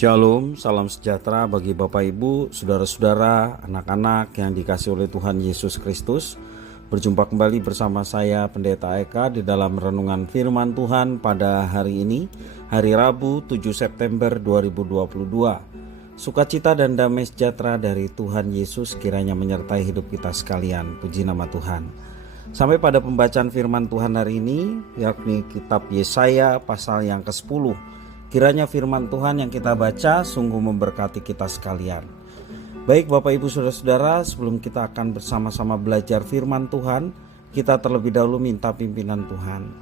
Shalom, salam sejahtera bagi Bapak Ibu, saudara-saudara, anak-anak yang dikasihi oleh Tuhan Yesus Kristus. Berjumpa kembali bersama saya Pendeta Eka di dalam renungan firman Tuhan pada hari ini, hari Rabu 7 September 2022. Sukacita dan damai sejahtera dari Tuhan Yesus kiranya menyertai hidup kita sekalian. Puji nama Tuhan. Sampai pada pembacaan firman Tuhan hari ini, yakni kitab Yesaya pasal yang ke-10. Kiranya firman Tuhan yang kita baca sungguh memberkati kita sekalian. Baik Bapak Ibu Saudara-saudara, sebelum kita akan bersama-sama belajar firman Tuhan, kita terlebih dahulu minta pimpinan Tuhan.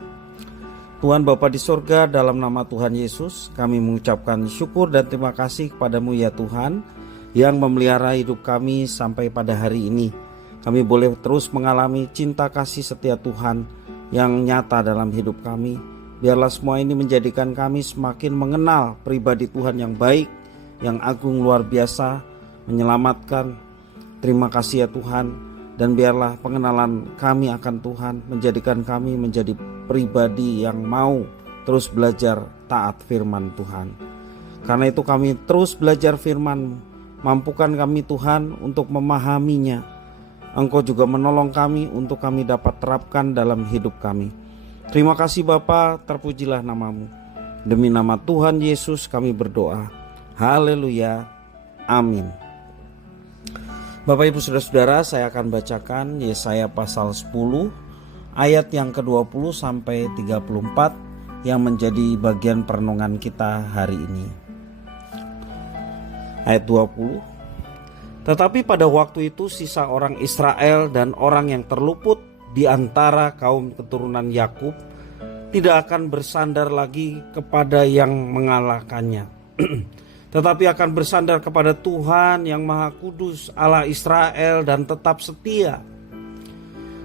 Tuhan Bapa di surga, dalam nama Tuhan Yesus, kami mengucapkan syukur dan terima kasih kepadamu ya Tuhan, yang memelihara hidup kami sampai pada hari ini. Kami boleh terus mengalami cinta kasih setia Tuhan yang nyata dalam hidup kami. Biarlah semua ini menjadikan kami semakin mengenal pribadi Tuhan yang baik, yang agung luar biasa, menyelamatkan. Terima kasih ya Tuhan. Dan biarlah pengenalan kami akan Tuhan menjadikan kami menjadi pribadi yang mau terus belajar taat firman Tuhan. Karena itu kami terus belajar firman-Mu. Mampukan kami Tuhan untuk memahaminya. Engkau juga menolong kami untuk kami dapat terapkan dalam hidup kami. Terima kasih Bapa, terpujilah namamu. Demi nama Tuhan Yesus kami berdoa. Haleluya. Amin. Bapak Ibu Saudara-saudara, saya akan bacakan Yesaya pasal 10 ayat yang ke-20 sampai 34 yang menjadi bagian perenungan kita hari ini. Ayat 20. Tetapi pada waktu itu sisa orang Israel dan orang yang terluput di antara kaum keturunan Yakub tidak akan bersandar lagi kepada yang mengalahkannya, tetapi akan bersandar kepada Tuhan yang Maha Kudus, Allah Israel, dan tetap setia.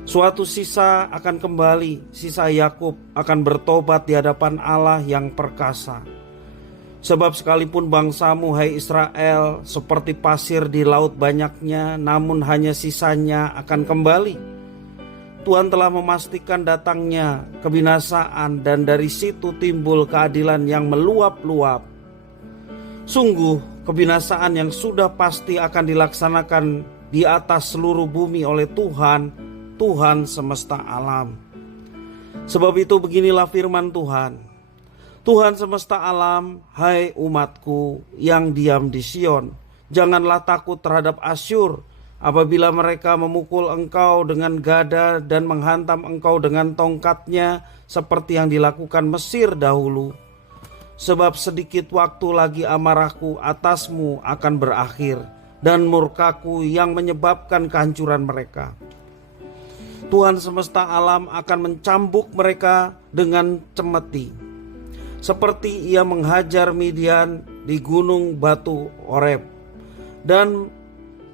Suatu sisa akan kembali, sisa Yakub akan bertobat di hadapan Allah yang perkasa. Sebab sekalipun bangsamu, hai Israel, seperti pasir di laut banyaknya, namun hanya sisanya akan kembali. Tuhan telah memastikan datangnya kebinasaan, dan dari situ timbul keadilan yang meluap-luap. Sungguh kebinasaan yang sudah pasti akan dilaksanakan di atas seluruh bumi oleh Tuhan, Tuhan semesta alam. Sebab itu beginilah firman Tuhan. Tuhan semesta alam, hai umatku yang diam di Sion, janganlah takut terhadap Asyur, apabila mereka memukul engkau dengan gada dan menghantam engkau dengan tongkatnya seperti yang dilakukan Mesir dahulu. Sebab sedikit waktu lagi amarahku atasmu akan berakhir, dan murkaku yang menyebabkan kehancuran mereka. Tuhan semesta alam akan mencambuk mereka dengan cemeti, seperti ia menghajar Midian di gunung batu Horeb, dan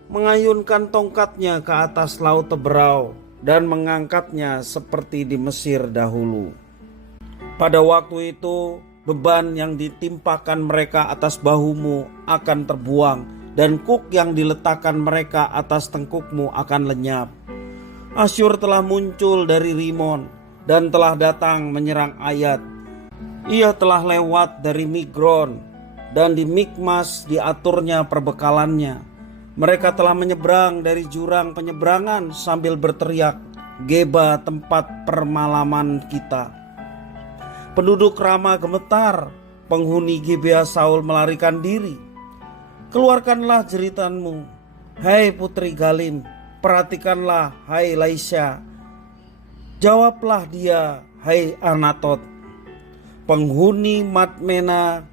mengayunkan tongkatnya ke atas laut Teberau dan mengangkatnya seperti di Mesir dahulu. Pada waktu itu beban yang ditimpakan mereka atas bahumu akan terbuang, dan kuk yang diletakkan mereka atas tengkukmu akan lenyap. Asyur telah muncul dari Rimon dan telah datang menyerang Ayat. Ia telah lewat dari Migron, dan di Mikmas diaturnya perbekalannya. Mereka telah menyeberang dari jurang penyeberangan sambil berteriak, Geba, tempat permalaman kita. Penduduk Rama gemetar, penghuni Gibea Saul melarikan diri. Keluarkanlah jeritanmu, hai putri Galim, perhatikanlah, hai Laisya. Jawablah dia, hai Anatot. Penghuni Madmena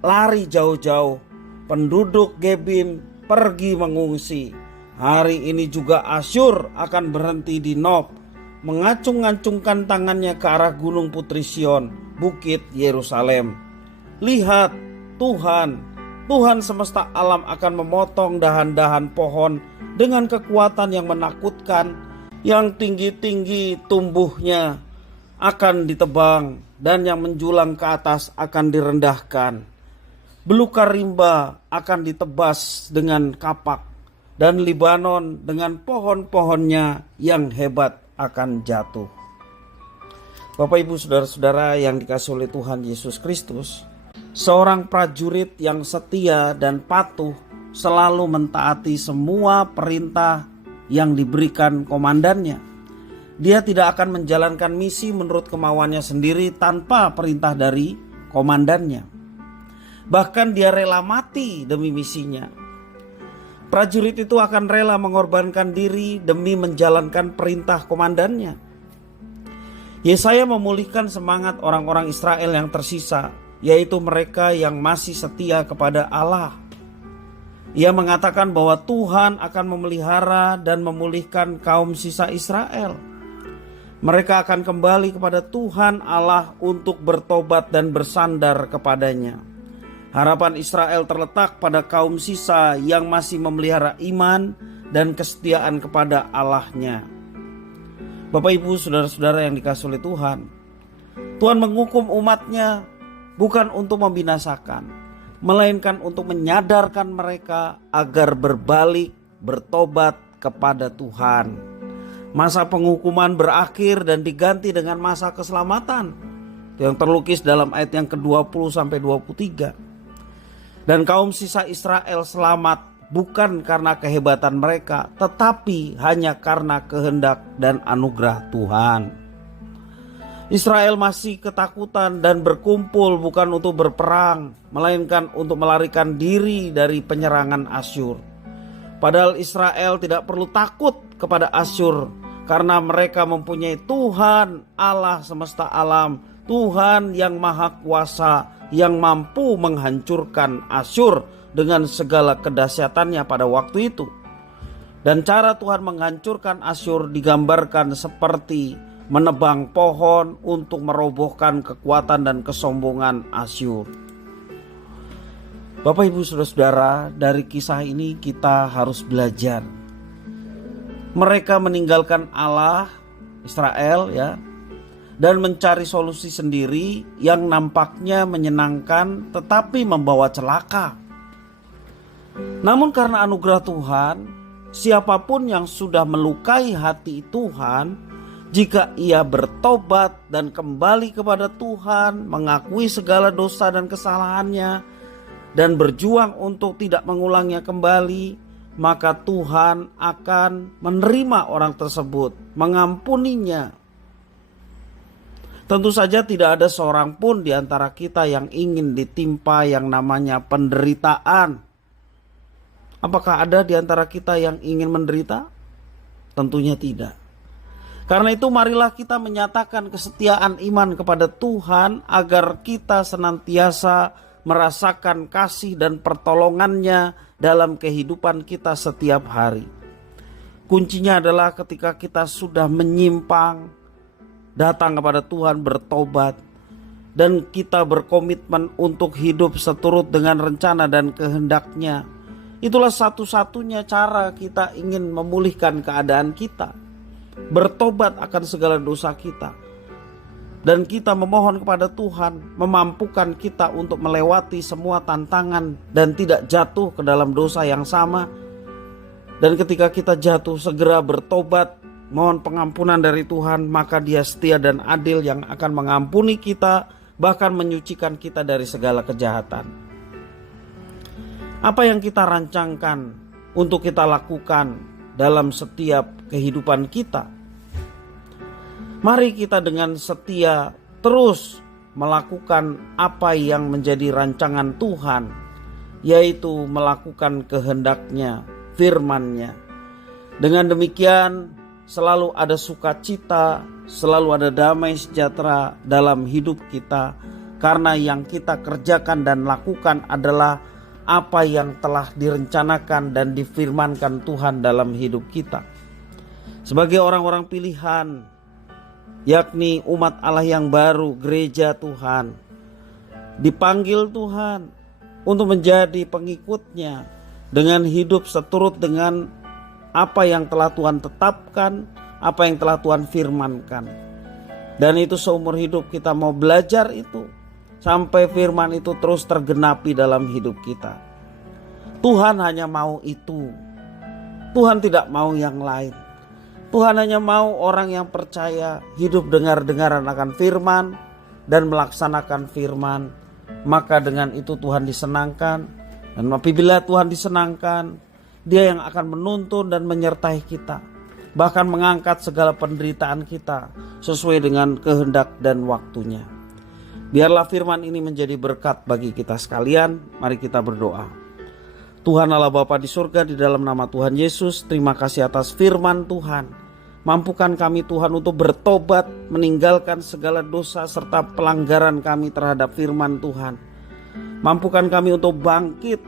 lari jauh-jauh, penduduk Gebim pergi mengungsi. Hari ini juga Asyur akan berhenti di Nob, mengacung-acungkan tangannya ke arah gunung putri Sion, bukit Yerusalem. Lihat, Tuhan semesta alam akan memotong dahan-dahan pohon dengan kekuatan yang menakutkan. Yang tinggi-tinggi tumbuhnya akan ditebang, dan yang menjulang ke atas akan direndahkan. Belukar rimba akan ditebas dengan kapak, dan Libanon dengan pohon-pohonnya yang hebat akan jatuh. Bapak Ibu Saudara-saudara yang dikasihi oleh Tuhan Yesus Kristus, Seorang prajurit yang setia dan patuh selalu mentaati semua perintah yang diberikan komandannya. Dia tidak akan menjalankan misi menurut kemauannya sendiri tanpa perintah dari komandannya. Bahkan dia rela mati demi misinya. Prajurit itu akan rela mengorbankan diri demi menjalankan perintah komandannya. Yesaya memulihkan semangat orang-orang Israel yang tersisa, yaitu mereka yang masih setia kepada Allah. Ia mengatakan bahwa Tuhan akan memelihara dan memulihkan kaum sisa Israel. Mereka akan kembali kepada Tuhan Allah untuk bertobat dan bersandar kepadanya. Harapan Israel terletak pada kaum sisa yang masih memelihara iman dan kesetiaan kepada Allahnya. Bapak Ibu saudara-saudara yang dikasihi oleh Tuhan, Tuhan menghukum umatnya bukan untuk membinasakan, melainkan untuk menyadarkan mereka agar berbalik, bertobat kepada Tuhan. Masa penghukuman berakhir dan diganti dengan masa keselamatan yang terlukis dalam ayat yang ke-20 sampai 23. Dan kaum sisa Israel selamat bukan karena kehebatan mereka, tetapi hanya karena kehendak dan anugerah Tuhan. Israel masih ketakutan dan berkumpul bukan untuk berperang, melainkan untuk melarikan diri dari penyerangan Asyur. Padahal Israel tidak perlu takut kepada Asyur, karena mereka mempunyai Tuhan Allah semesta alam, Tuhan yang maha kuasa, yang mampu menghancurkan Asyur dengan segala kedahsyatannya pada waktu itu. Dan cara Tuhan menghancurkan Asyur digambarkan seperti menebang pohon untuk merobohkan kekuatan dan kesombongan Asyur. Bapak Ibu saudara-saudara, dari kisah ini kita harus belajar. Mereka meninggalkan Allah Israel dan mencari solusi sendiri yang nampaknya menyenangkan tetapi membawa celaka. Namun karena anugerah Tuhan, siapapun yang sudah melukai hati Tuhan, jika ia bertobat dan kembali kepada Tuhan, mengakui segala dosa dan kesalahannya, dan berjuang untuk tidak mengulangnya kembali, maka Tuhan akan menerima orang tersebut, mengampuninya. Tentu saja tidak ada seorang pun di antara kita yang ingin ditimpa yang namanya penderitaan. Apakah ada di antara kita yang ingin menderita? Tentunya tidak. Karena itu marilah kita menyatakan kesetiaan iman kepada Tuhan agar kita senantiasa merasakan kasih dan pertolongannya dalam kehidupan kita setiap hari. Kuncinya adalah ketika kita sudah menyimpang, datang kepada Tuhan bertobat, dan kita berkomitmen untuk hidup seturut dengan rencana dan kehendaknya. Itulah satu-satunya cara kita ingin memulihkan keadaan kita, bertobat akan segala dosa kita, dan kita memohon kepada Tuhan memampukan kita untuk melewati semua tantangan dan tidak jatuh ke dalam dosa yang sama. Dan ketika kita jatuh, segera bertobat, mohon pengampunan dari Tuhan, maka Dia setia dan adil yang akan mengampuni kita, bahkan menyucikan kita dari segala kejahatan. Apa yang kita rancangkan untuk kita lakukan dalam setiap kehidupan kita? Mari kita dengan setia terus melakukan apa yang menjadi rancangan Tuhan, yaitu melakukan kehendak-Nya, firman-Nya. Dengan demikian selalu ada sukacita, selalu ada damai sejahtera dalam hidup kita, karena yang kita kerjakan dan lakukan adalah apa yang telah direncanakan dan difirmankan Tuhan dalam hidup kita. Sebagai orang-orang pilihan, yakni umat Allah yang baru, gereja Tuhan, dipanggil Tuhan untuk menjadi pengikut-Nya dengan hidup seturut dengan apa yang telah Tuhan tetapkan, apa yang telah Tuhan firmankan. Dan itu seumur hidup kita mau belajar itu, sampai firman itu terus tergenapi dalam hidup kita. Tuhan hanya mau itu. Tuhan tidak mau yang lain. Tuhan hanya mau orang yang percaya, hidup dengar-dengaran akan firman dan melaksanakan firman, maka dengan itu Tuhan disenangkan. Dan apabila Tuhan disenangkan, Dia yang akan menuntun dan menyertai kita, bahkan mengangkat segala penderitaan kita sesuai dengan kehendak dan waktunya. Biarlah firman ini menjadi berkat bagi kita sekalian. Mari kita berdoa. Tuhan Allah Bapa di surga, di dalam nama Tuhan Yesus, terima kasih atas firman Tuhan. Mampukan kami Tuhan untuk bertobat, meninggalkan segala dosa serta pelanggaran kami terhadap firman Tuhan. Mampukan kami untuk bangkit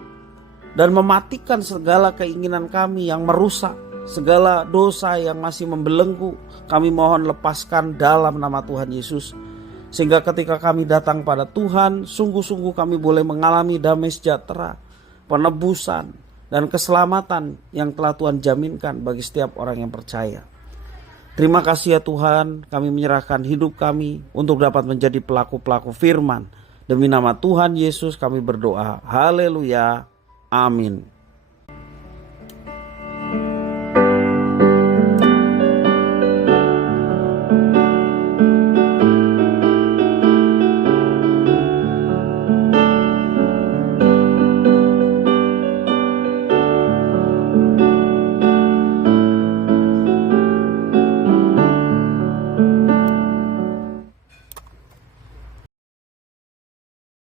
dan mematikan segala keinginan kami yang merusak, segala dosa yang masih membelenggu. Kami mohon lepaskan dalam nama Tuhan Yesus, sehingga ketika kami datang pada Tuhan, sungguh-sungguh kami boleh mengalami damai sejahtera, penebusan, dan keselamatan yang telah Tuhan jaminkan bagi setiap orang yang percaya. Terima kasih ya Tuhan, kami menyerahkan hidup kami untuk dapat menjadi pelaku-pelaku firman. Demi nama Tuhan Yesus kami berdoa. Haleluya. Amin.